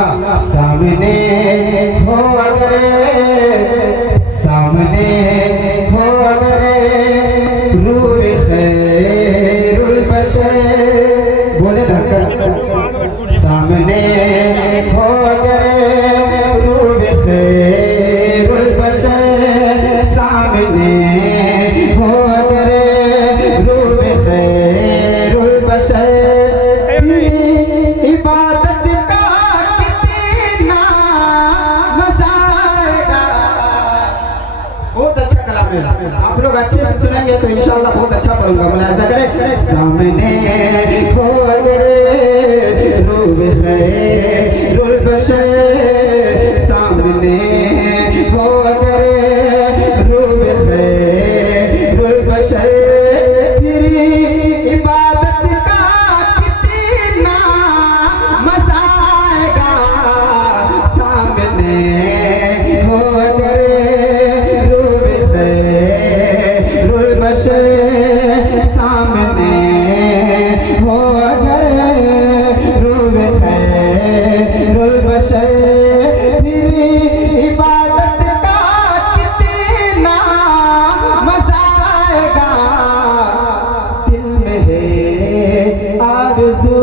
सामने हो अगर, सामने हो अगर रूह खैरुल बशर, बोले धक्का, सामने हो अगर रूह खैरुल बशर, सामने हो अगर रूह खैरुल बशर, इबादत का कितना मजा आएगा। बहुत अच्छा कलाम है, आप लोग अच्छे से सुनेंगे तो इंशाअल्लाह बहुत अच्छा पढ़ूंगा। मुलाज़ा करें, सामने हो अगर रूह खैरुल बशर, सामने हो अगर रूह खैरुल बशर, फिर इबादत का कितना मजा आएगा। सामने हो अगर रूह खैरुल बशर, सामने हो अगर रूह खैरुल बशर, फिर इबादत का कितना मजा आएगा। दिल में है आरज़ू,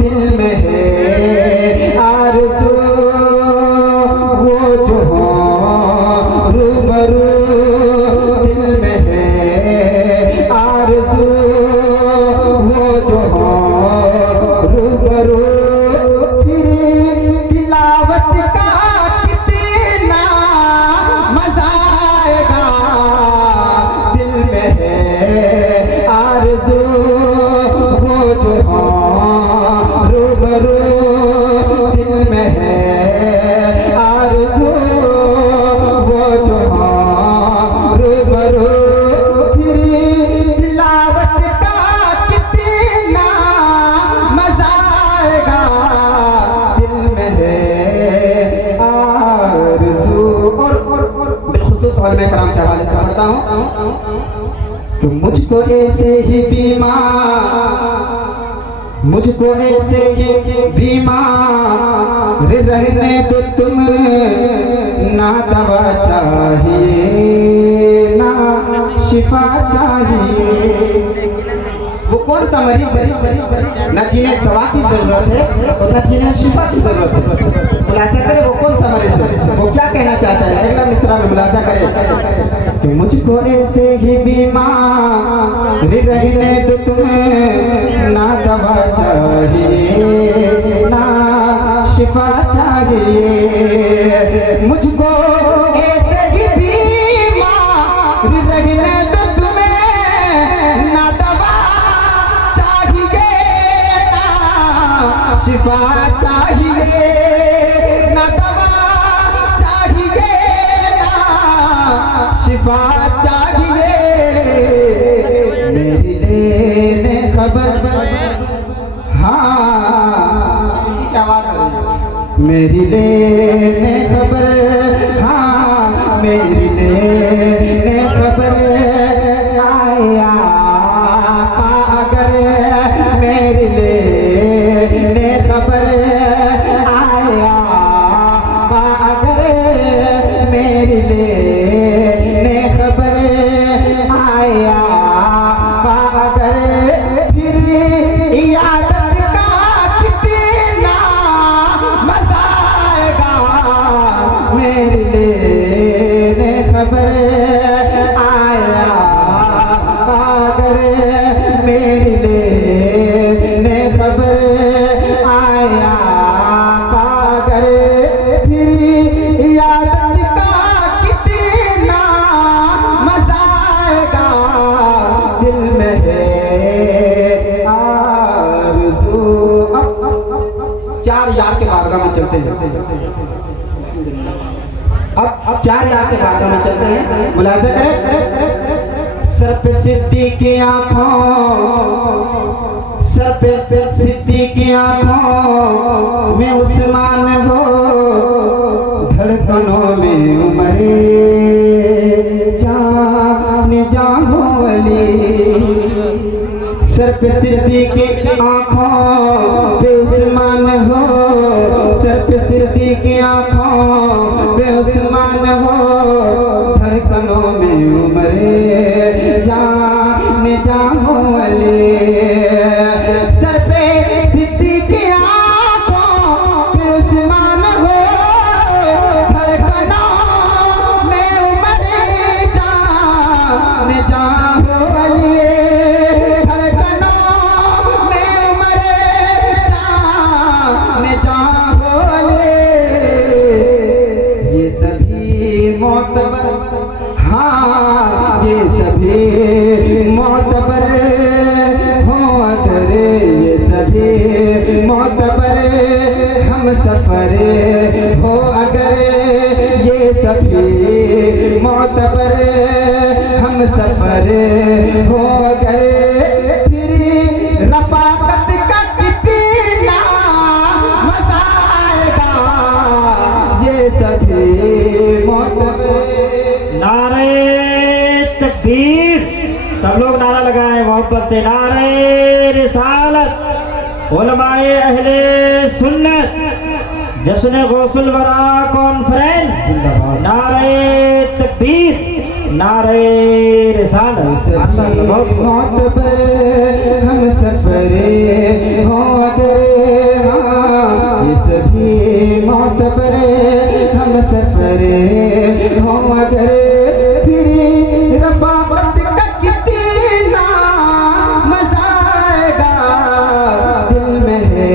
दिल में है आरज़ू, वो जो हो रूबरू, दिल में है आरज़ू, वो जो हो रूबरू, फिर तिलावत का कितना मजा आएगा। दिल में है आरज़ू, वो जो हो रूबरू, दिल में है आरज़ू, वो जो हो रूबरू, फिर तिलावत का कितना मजा आएगा। दिल में है आरज़ू। और बिलखुसूस उलमा कराम के हवाले से बताता हूँ कि मुझको ऐसे ही बीमार, मुझको ऐसे ही बीमार रहने दो तुम, ना दवा चाहिए ना शिफा चाहिए। वो कौन सा मरीज है न जिन्हें दवा की जरूरत है और न जिन्हें शिफा की जरूरत है। मुलाज़ा करें वो कौन सा मरीज है, वो क्या कहना चाहता है। अगला मिसरा में मुलाज़ा करें कि मुझको ऐसे ही बीमार रहने दो तुम्हें, ना दवा चाहिए ना शिफा चाहिए। मुझको ऐसे ही बीमार रहने दो तुम्हें, ना दवा चाहिए ना शिफा चाहिए, ना दवा चाहिए ना शिफा चाहिए। मेरी लेने खबर, हाँ क्या आवाज है, मेरी लेने खबर, हाँ मेरी लेने खबर, आया अगर मेरी लेने खबर, आया अगर मेरी लेने खबर, आया अगर फिर इयादत का कितना मजा आएगा। मेरी लेने खबर, आया अगर मेरी लेने खबर, आया अगर फिर इयादत का कितना मजा आएगा। दिल में है आरज़ू। अब 4 यार के बारगाह में चलते हैं। अब 4 यार के बारगाह में चलते हैं। मुलाज़ा करें, सर पे सिद्दीक़ की आँखों, सर पे सिद्दीक़ की आँखों में उस्मान हो, धड़कनों में उमरे जान जाओ अली। सर पे सिद्दीक़ की आँखों पे उस्मान हो, की आंखों बेउस्मान हो, धड़कनों में उम्र जान जाओ अली। सर पे सिद्दीक की आंखों बेउस्मान हो, धड़कनों में उम्र जान जाओ अली। मोतबर, हाँ ये सभी मोतबर हो अगर, ये सभी मोतबर हम सफर हो अगर, ये सभी मोतबर हम सफर हो अगर, फिर रफाकत का कितना मजा आएगा, ये सभी नारे तकबीर, सब लोग नारा लगाए मोहब्बत से। नारे रिसालत, उलमाए अहले सुन्नत, जश्न गौसुल वरा कॉन्फ्रेंस, नारे तकबीर, नारे रिसालत। मोतबर हम सफरे हो अगर, हाँ ये सभी मोतबर हम सफरे हो अगर, फिर रफाकत का कितना मजा आएगा, दिल में है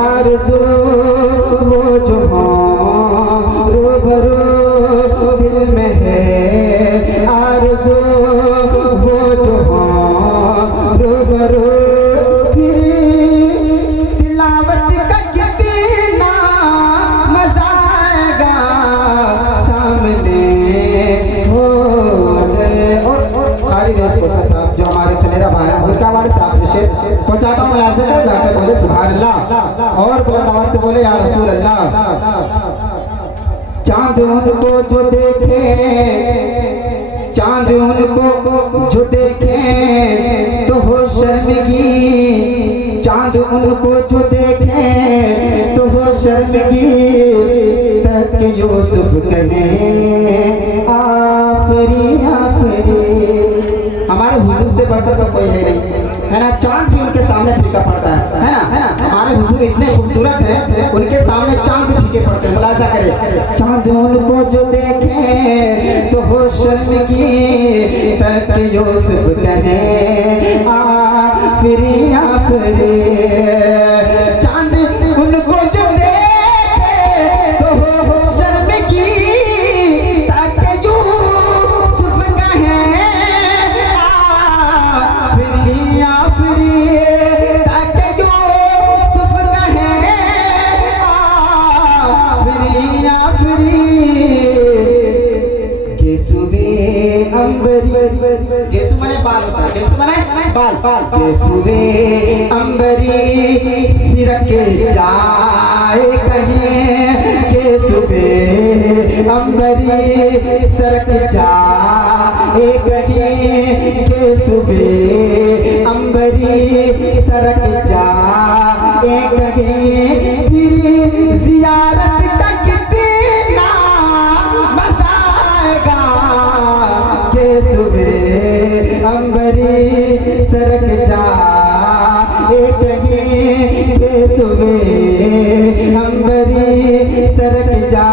आरज़ू वो जो हो रूबरू, दिल में है आरज़ू वो जो हो रूबरू, फिर तिलावत का कितना मजा आएगा, सामने हो अगर। और कारी साहब जो हमारे चलेरा भाई हैं, उनका हमारे साथ से पहुंचाता हूँ मुलाज़िम को, जाकर बोले सुभान अल्लाह, और बुलंद आवाज से बोले या रसूल अल्लाह। चांद उनको जो देखे, चांद उनको जो देखे तो हो शर्मिगी, चांद उनको जो देखे तो हो शर्मिगी, तक यूसुफ कहें आफरी आफरी। हमारे हुजूर से बढ़कर तो कोई है नहीं, है ना। चांद भी उनके सामने फीका पड़ता है ना। हमारे हुजूर इतने खूबसूरत हैं, उनके सामने चांद भी फीके पड़ते हैं। मुलाजा करें, चांद उनको जो देखे तो हो शर्मिगी, तक यूसुफ कहे आफरी आफरी। चांद उनको जो देखे तो हो शर्मिगी, तक यूसुफ कहे आफरी आफरी, तक यूसुफ कहे आफरी आफरी। केसुवे अंबरी, केसु माने बाल होता है, केसु माने बाल, केसुवे अंबरी सिरक जाए कहीं, केसुवे अंबरी सिरक जाए कहीं, केसुवे अंबरी सरक जाए कहीं, फिर जियारत का कितना मजा आएगा, केसुवे अंबरी सरक जाए कहीं, केसुवे अंबरी सरक जा